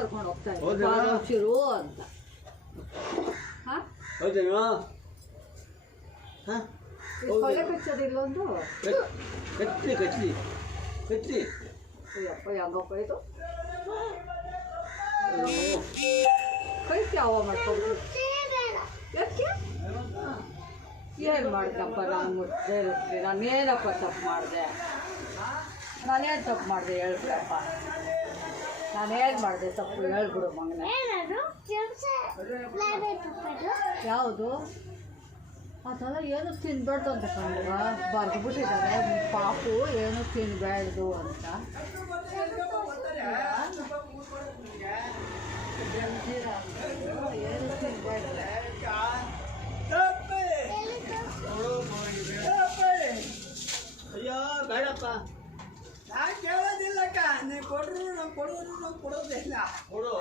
ಕರ್ಕೊಂಡು ಹೋಗ್ತಾ ಇದ್ದಾರೆ ಚಿರು ಅಂತ. ಹೌದೇನೋ? ಕೊಲೆ ಕಚ್ಚೋದಿಲ್ಲ ಒಂದು ಕಚ್ಚಿ ಕಚ್ಚಿ ಕಚ್ಚಿ. ಅಯ್ಯಪ್ಪ ಹೆಂಗಪ್ಪ ಇದು ಕೈ ಯಾವ ಮಾಡ್ಕೊಂಡು ಯಾಕೆ ಏನು ಮಾಡ್ದಪ್ಪ? ನಾನು ಮುದ್ದೆ ನಾನೇನಪ್ಪ ತಪ್ಪು ಮಾಡಿದೆ? ನಾನೇನು ತಪ್ಪು ಮಾಡಿದೆ ಹೇಳ್ಬಿಡಪ್ಪ. ನಾನೇನು ಮಾಡಿದೆ ತಪ್ಪು ಹೇಳ್ಬಿಡು ಮಗನ. ಯಾವುದು ಅದೆಲ್ಲ ಏನು ತಿನ್ಬಾರ್ದು ಅಂತ ಕಂಡು ಬರ್ದ್ಬಿಟ್ಟಿದ್ದಾರೆ ಪಾಪು, ಏನು ತಿನ್ಬಾರ್ದು ಅಂತ. ಏನು ತಿನ್ಬಾರ್ದು. ಅಯ್ಯೋ ಬೇಡಪ್ಪ, ನಾ ಕೇಳೋದಿಲ್ಲಕ್ಕ. ನೀವು ಕೊಡ್ರು ನಾವು ಕೊಡೋದು, ನಾವು ಕೊಡೋದಿಲ್ಲ. ಕೊಡು.